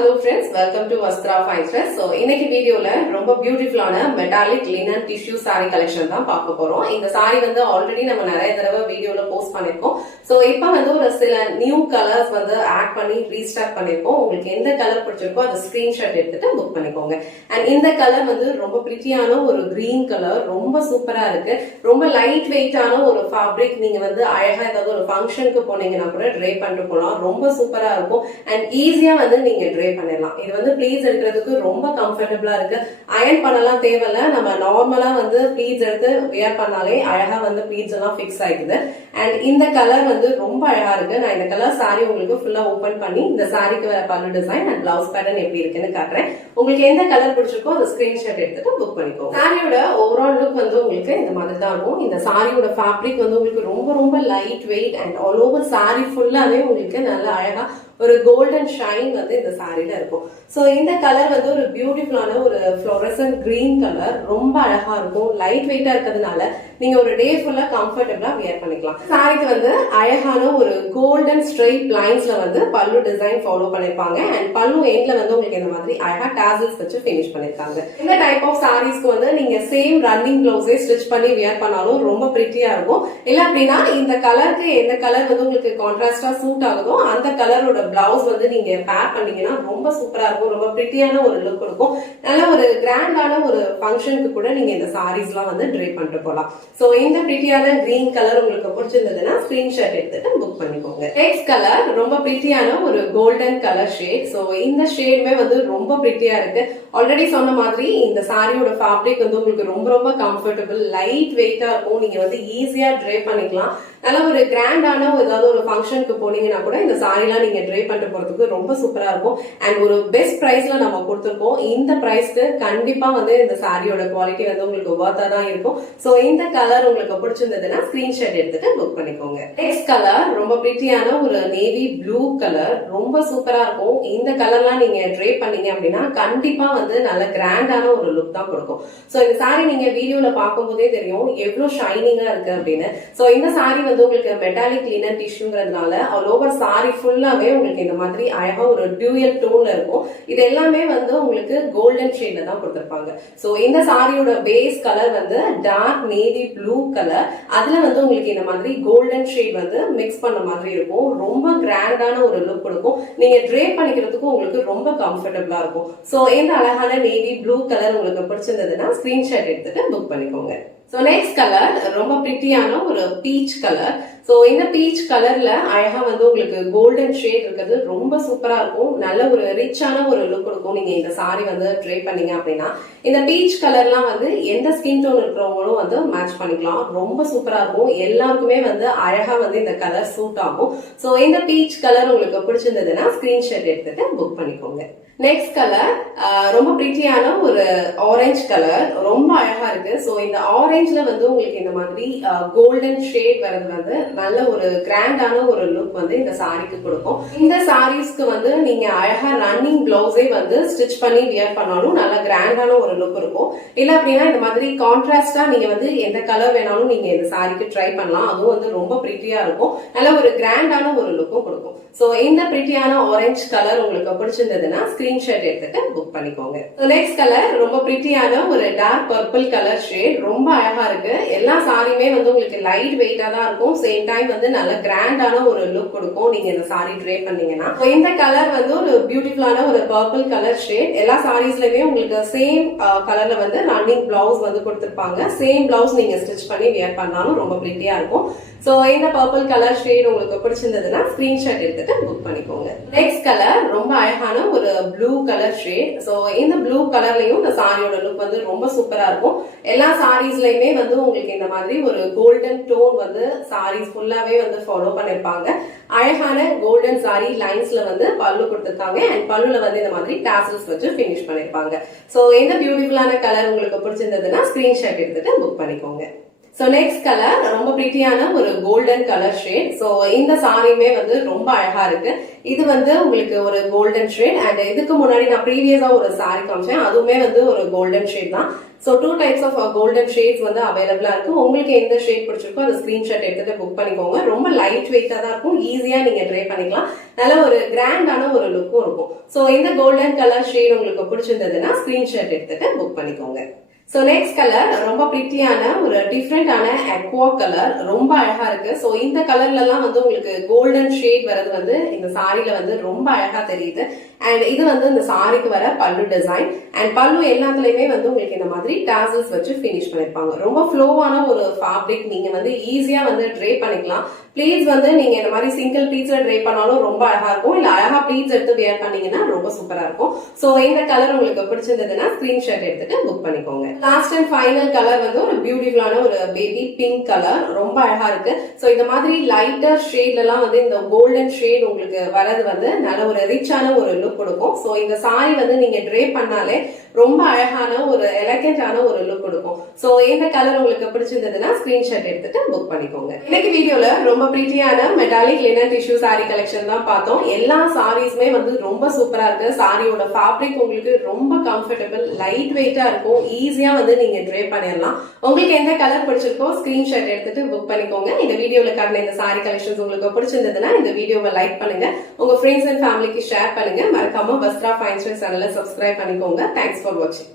hello friends, welcome to Vastra Fine Dress. So இன்னைக்கு வீடியோல ரொம்ப பியூட்டிஃபுல்லான metallic linen tissue saree collection தான் பார்க்க போறோம். இந்த saree வந்து ஆல்ரெடி நம்ம நிறைய தடவை வீடியோல போஸ்ட் பண்ணிருக்கோம். சோ இப்போ வந்து ஒரு சில நியூ கலர்ஸ் வந்து ஆட் பண்ணி ரீஸ்டாக் பண்ணிருக்கோம். உங்களுக்கு எந்த கலர் பிடிச்சிருக்கோ அதை ஸ்கிரீன்ஷாட் எடுத்துட்டு புக் பண்ணிக்கோங்க. அண்ட் இந்த கலர் வந்து ரொம்ப பிரிட்டியான ஒரு கிரீன் கலர், ரொம்ப சூப்பரா இருக்கு. ரொம்ப லைட் வெயிட்டான ஒரு ஃபேப்ரிக். நீங்க வந்து அழகா ஏதாவது ஒரு ஃபங்க்ஷனுக்கு போனீங்கன்னா கூட ட்ரை பண்ணிட்டு போலாம். ரொம்ப சூப்பரா இருக்கும் அண்ட் ஈஸியா வந்து நீங்க ட்ரை பண்ணிடலாம். இது வந்து ப்ளீட்ஸ் எடுக்கிறதுக்கு ரொம்ப கம்ஃபர்டபுளா இருக்கு. அயர்ன் பண்ணலாம் தேவையில்ல. நம்ம நார்மலா வந்து ப்ளீட்ஸ் எடுத்து வியர் பண்ணாலே அழகா வந்து ப்ளீட்ஸ் எல்லாம் ஃபிக்ஸ் ஆயிடுது. அண்ட் இந்த கலர் வந்து ரொம்ப அழகா இருக்கு. நான் இந்த கலர் சாரி உங்களுக்கு ஃபுல்லா ஓபன் பண்ணி இந்த சாரிக்கு வர பல்லு டிசைன் அண்ட் பிளவுஸ் பேட்டர்ன் எப்படி இருக்குன்னு காட்டுறேன். உங்களுக்கு எந்த கலர் பிடிச்சிருக்கோ அதை ஸ்கிரீன்ஷாட் எடுத்துட்டு புக் பண்ணிக்கோங்க. சாரியோட ஓவரால் லுக் வந்து உங்களுக்கு இந்த மாதிரி தான் இருக்கும். இந்த சாரியோட ஃபேப்ரிக் வந்து உங்களுக்கு ரொம்ப ரொம்ப light weight and all over sari ஃபுல்லாவே உங்களுக்கு நல்ல அழகா ஒரு கோல்டன் ஷைன் வந்து இந்த சாரில இருக்கும். சோ இந்த கலர் வந்து ஒரு பியூட்டிஃபுல்லான ஒரு ஃப்ளோரசன்ட் கிரீன் கலர், ரொம்ப அழகா இருக்கும். லைட் வெயிட்டா இருக்கிறதுனால நீங்க ஒரு டே ஃபுல்லா கம்ஃபர்டபுளா வியர் பண்ணிக்கலாம். சாரிக்கு வந்து அழகான ஒரு கோல்டன் ஸ்ட்ரெயிட் லைன்ஸ்ல வந்து பல்லு டிசைன் ஃபாலோ பண்ணிருப்பாங்க. அண்ட் பல்லு எண்ட்ல வந்து உங்களுக்கு இந்த மாதிரி அழகா டாசல்ஸ் வச்சு ஃபினிஷ் பண்ணிருக்காங்க. இந்த டைப் ஆஃப் சாரீஸ்க்கு வந்து நீங்க சேம் ரன்னிங் பிளவுஸே ஸ்டிச் பண்ணி வியர் பண்ணாலும் ரொம்ப பிரிட்டியா இருக்கும். இல்ல அப்படின்னா இந்த கலருக்கு எந்த கலர் வந்து உங்களுக்கு கான்ட்ராஸ்டா சூட் ஆகுதோ அந்த கலரோட பிளவுஸ் வந்து நீங்க பேர் பண்ணீங்கன்னா ரொம்ப சூப்பரா இருக்கும். ரொம்ப பிரிட்டியான ஒரு லுக் இருக்கும். நல்ல ஒரு கிராண்டான ஒரு ஃபங்க்ஷனுக்கு கூட நீங்க இந்த சாரீஸ் எல்லாம் வந்து ட்ரை பண்ணிட்டு போலாம். சோ இந்த பிரிட்டியான கிரீன் கலர் உங்களுக்கு பிடிச்சிருந்ததுன்னா ஸ்கிரீன்ஷாட் எடுத்துட்டு புக் பண்ணிக்கோங்க. நெக்ஸ்ட் கலர் ரொம்ப பிரிட்டியான ஒரு கோல்டன் கலர் ஷேட். சோ இந்த ஷேடுமே வந்து ரொம்ப பிரிட்டியா இருக்கு. ஆல்ரெடி சொன்ன மாதிரி இந்த சாரியோட ஃபேப்ரிக் வந்து உங்களுக்கு ரொம்ப ரொம்ப கம்ஃபர்டபுள், லைட் வெயிட்டா இருக்கும். நீங்க வந்து ஈஸியா ட்ரை பண்ணிக்கலாம். நல்ல ஒரு கிராண்டான ஏதாவது ஒரு ஃபங்க்ஷனுக்கு போனீங்கன்னா கூட இந்த சாரி எல்லாம் நீங்க ட்ரை பண்ணிட்டு போறதுக்கு ரொம்ப சூப்பரா இருக்கும். அண்ட் ஒரு பெஸ்ட் பிரைஸ்ல நம்ம கொடுத்துருக்கோம். இந்த பிரைஸ்க்கு கண்டிப்பா வந்து இந்த சாரியோட குவாலிட்டி வந்து உங்களுக்கு வர்த்தா தான் இருக்கும். சோ இந்த கலர் உங்களுக்கு பிடிச்சிருந்ததுன்னா ஸ்கிரீன்ஷாட் எடுத்துட்டு புக் பண்ணிக்கோங்க. நெக்ஸ்ட் கலர் ரொம்ப பிரிட்டியான ஒரு நேவி ப்ளூ கலர், ரொம்ப சூப்பரா இருக்கும். இந்த கலர்லாம் நீங்க ட்ரை பண்ணீங்க அப்படின்னா கண்டிப்பா வந்து நல்ல கிராண்டான ஒரு லுக் தான் கொடுக்கும். சோ இந்த சாரி நீங்க வீடியோல பார்க்கும் போதே தெரியும் எவ்வளவு ஷைனிங்கா இருக்கு அப்படின்னு. சோ இந்த சாரி வந்து உங்களுக்கு மெட்டாலிக் லினன் டிஷ்யூங்கிறதுனால ஆல் ஓவர் சாரி ஃபுல்லாவே உங்களுக்கு இந்த மாதிரி அழகா ஒரு டியூயல் டோன்ல இருக்கும். இது எல்லாமே வந்து உங்களுக்கு கோல்டன் ஷேட்ல தான் கொடுத்திருப்பாங்க. சோ இந்த சாரியோட பேஸ் கலர் வந்து டார்க் நேவி ப்ளூ கலர், அதுல வந்து உங்களுக்கு இந்த மாதிரி கோல்டன் ஷேட் வந்து மிக்ஸ் பண்ண மாதிரி இருக்கும். ரொம்ப கிராண்டான ஒரு லுக் கொடுக்கும். நீங்க ட்ரே பண்ணிக்கிறதுக்கும் உங்களுக்கு ரொம்ப கம்ஃபர்டபுளா இருக்கும். சோ இந்த அழகான நேவி ப்ளூ கலர் உங்களுக்கு பிடிச்சிருந்ததுன்னா ஸ்கிரீன்ஷாட் எடுத்துட்டு புக் பண்ணிக்கோங்க. சோ நெக்ஸ்ட் கலர் ரொம்ப பிரிட்டியான ஒரு பீச் கலர். சோ இந்த பீச் கலர்ல அழகா வந்து உங்களுக்கு கோல்டன் ஷேட் இருக்கிறது ரொம்ப சூப்பரா இருக்கும். நல்ல ஒரு ரிச்சான ஒரு லுக் கொடுக்கும். நீங்க இந்த சாரி வந்து ட்ரை பண்ணீங்க அப்படின்னா இந்த பீச் கலர்லாம் வந்து எந்த ஸ்கின் டோன் இருக்கிறவங்களும் வந்து மேட்ச் பண்ணிக்கலாம். ரொம்ப சூப்பரா இருக்கும். எல்லாருக்குமே வந்து அழகா வந்து இந்த கலர் சூட் ஆகும். சோ இந்த பீச் கலர் உங்களுக்கு பிடிச்சிருந்ததுன்னா ஸ்கிரீன்ஷாட் எடுத்துட்டு புக் பண்ணிக்கோங்க. நெக்ஸ்ட் கலர் ரொம்ப பிரிட்டியான ஒரு ஆரஞ்சு கலர், ரொம்ப அழகா இருக்கு. சோ இந்த ஆரஞ்சுல வந்து உங்களுக்கு இந்த மாதிரி கோல்டன் ஷேட் வரது வந்து நல்ல ஒரு கிராண்டான ஒரு லுக் வந்து இந்த சாரிக்கு கொடுக்கும். இந்த சாரீஸ்க்கு வந்து நீங்க அழகா ரன்னிங் பிளவுஸே வந்து ஸ்டிச் பண்ணி வியர் பண்ணாலும் நல்ல கிராண்டான ஒரு லுக் இருக்கும். இல்ல அப்படின்னா இந்த மாதிரி கான்ட்ராஸ்டா நீங்க வந்து எந்த கலர் வேணாலும் நீங்க இந்த சாரிக்கு ட்ரை பண்ணலாம். அதுவும் வந்து ரொம்ப பிரிட்டியா இருக்கும். நல்ல ஒரு கிராண்டான ஒரு லுக்கும் கொடுக்கும். சோ இந்த பிரிட்டியான ஆரஞ்சு கலர் உங்களுக்கு பிடிச்சிருந்ததுன்னா ஸ்கிரீன்ஷாட் எடுத்துட்டு புக் பண்ணிக்கோங்க. நெக்ஸ்ட் கலர் ரொம்ப பிரிட்டியான ஒரு டார்க் பர்பிள் கலர் ஷேட், ரொம்ப அழகா இருக்கு. எல்லா சாரியுமே வந்து உங்களுக்கு லைட் வெயிட்டா தான் இருக்கும். சேம் டைம் வந்து நல்ல கிராண்டான ஒரு லுக் கொடுக்கும் நீங்க இந்த சாரி ட்ரை பண்ணீங்கன்னா. இந்த கலர் வந்து ஒரு பியூட்டிஃபுல்லான ஒரு பர்பிள் கலர் ஷேட். எல்லா சாரீஸ்லயுமே உங்களுக்கு சேம் கலர்ல வந்து ரன்னிங் பிளவுஸ் வந்து கொடுத்திருப்பாங்க. சேம் பிளவுஸ் நீங்க ஸ்டிச் பண்ணி வியர் பண்ணாலும் ரொம்ப பிரிட்டியா இருக்கும். சோ இந்த பர்பிள் கலர் ஷேட் உங்களுக்கு பிடிச்சிருந்ததுன்னா ஸ்கிரீன்ஷாட் எடுத்துட்டு புக் பண்ணிக்கோங்க. நெக்ஸ்ட் கலர் ரொம்ப அழகான ஒரு ப்ளூ கலர் ஷேட். சோ இந்த ப்ளூ கலர்லயும் இந்த சாரியோட லுக் வந்து ரொம்ப சூப்பரா இருக்கும். எல்லா சாரீஸ்லயுமே வந்து உங்களுக்கு இந்த மாதிரி ஒரு கோல்டன் டோன் வந்து சாரீஸ் ஃபுல்லாவே வந்து ஃபாலோ பண்ணிருப்பாங்க. அழகான கோல்டன் சாரி லைன்ஸ்ல வந்து பல்லு கொடுத்திருக்காங்க. அண்ட் பல்லுல வந்து இந்த மாதிரி டாசல்ஸ் வச்சு பினிஷ் பண்ணிருப்பாங்க. சோ இந்த பியூட்டிஃபுல்லான கலர் உங்களுக்கு பிடிச்சிருந்ததுன்னா ஸ்கிரீன்ஷாட் எடுத்துட்டு புக் பண்ணிக்கோங்க. சோ நெக்ஸ்ட் கலர் ரொம்ப பிரிட்டியான ஒரு கோல்டன் கலர் ஷேட். சோ இந்த சாரியுமே வந்து ரொம்ப அழகா இருக்கு. இது வந்து உங்களுக்கு ஒரு கோல்டன் ஷேட் அண்ட் இதுக்கு முன்னாடி நான் ப்ரீவியஸா ஒரு சாரி காமிச்சேன், அதுவுமே வந்து ஒரு கோல்டன் ஷேட் தான். So 2 types of golden shades வந்து அவைலபிளா இருக்கு. உங்களுக்கு எந்த ஷேட் பிடிச்சிருக்கோ அந்த ஸ்கிரீன்ஷாட் எடுத்துட்டு புக் பண்ணிக்கோங்க. ரொம்ப லைட் வெயிட்டா தான் இருக்கும், ஈஸியா நீங்க ட்ரை பண்ணிக்கலாம். நல்ல ஒரு கிராண்டான ஒரு லுக்கும் இருக்கும். சோ இந்த கோல்டன் கலர் ஷேட் உங்களுக்கு பிடிச்சிருந்ததுன்னா ஸ்கிரீன்ஷாட் எடுத்துட்டு புக் பண்ணிக்கோங்க. சோ நெக்ஸ்ட் கலர் ரொம்ப பிரிட்டியான ஒரு டிஃப்ரெண்டான அக்வா கலர், ரொம்ப அழகா இருக்கு. சோ இந்த கலர்ல எல்லாம் வந்து உங்களுக்கு கோல்டன் ஷேட் வரது வந்து இந்த சாரில வந்து ரொம்ப அழகா தெரியுது. அண்ட் இது வந்து இந்த சாரிக்கு வர பல்லு டிசைன் அண்ட் பல்லு எல்லாத்துலயுமே வந்து உங்களுக்கு இந்த மாதிரி டாசல்ஸ் வச்சு பினிஷ் பண்ணிருப்பாங்க. ரொம்ப ஃப்ளோவான ஒரு ஃபேப்ரிக், நீங்க வந்து ஈஸியா வந்து ட்ரை பண்ணிக்கலாம். ப்ளீட்ஸ் வந்து நீங்க இந்த மாதிரி சிங்கிள் ப்ளீட்ஸ்ல ட்ரை பண்ணாலும் ரொம்ப அழகா இருக்கும், இல்ல அழகா ப்ளீட்ஸ் எடுத்து வியர் பண்ணீங்கன்னா ரொம்ப சூப்பரா இருக்கும். சோ இந்த கலர் உங்களுக்கு பிடிச்சிருந்ததுன்னா ஸ்கிரீன்ஷாட் எடுத்துட்டு புக் பண்ணிக்கோங்க. லாஸ்ட் அண்ட் ஃபைனல் கலர் வந்து ஒரு பியூட்டிஃபுல்லான ஒரு பேபி பிங்க் கலர், ரொம்ப அழகா இருக்கு. சோ இந்த மாதிரி லைட்டர் ஷேட்ல எல்லாம் வந்து இந்த கோல்டன் ஷேட் உங்களுக்கு வரது வந்து நல்ல ஒரு ரிச்சான ஒரு லுக் கொடுக்கும். சோ இந்த சாரி வந்து நீங்க ட்ரை பண்ணாலே ரொம்ப அழகான ஒரு எலகண்டான ஒரு லுக் கொடுக்கும். சோ இந்த கலர் உங்களுக்கு பிடிச்சிருந்ததுன்னா ஸ்கிரீன்ஷாட் எடுத்துட்டு புக் பண்ணிக்கோங்க. இன்னைக்கு வீடியோல ரொம்ப பிரிட்டியான metallic linen tissue sari collection தான் பார்த்தோம். எல்லா சாரீஸ்மே வந்து ரொம்ப சூப்பரா இருக்கு. சாரியோட ஃபேப்ரிக் உங்களுக்கு ரொம்ப கம்ஃபர்டபிள், லைட் வெயிட்டா இருக்கும், ஈஸியா வந்து நீங்க ட்ரை பண்ணிடலாம். உங்களுக்கு எந்த கலர் பிடிச்சிருக்கோ ஸ்கிரீன்ஷாட் எடுத்துட்டு புக் பண்ணிக்கோங்க. இந்த வீடியோல காட்டின இந்த சாரி கலெக்ஷன்ஸ் உங்களுக்கு பிடிச்சிருந்ததுன்னா இந்த வீடியோவை லைக் பண்ணுங்க, உங்க ஃப்ரெண்ட்ஸ் அண்ட் ஃபேமிலிக்கு ஷேர் பண்ணுங்க. மறக்காம வஸ்த்ரா ஃபைன் ஸ்டைல் சேனலை சப்ஸ்கிரைப் பண்ணிக்கோங்க. தேங்க்ஸ் ஃபார் வாட்சிங்.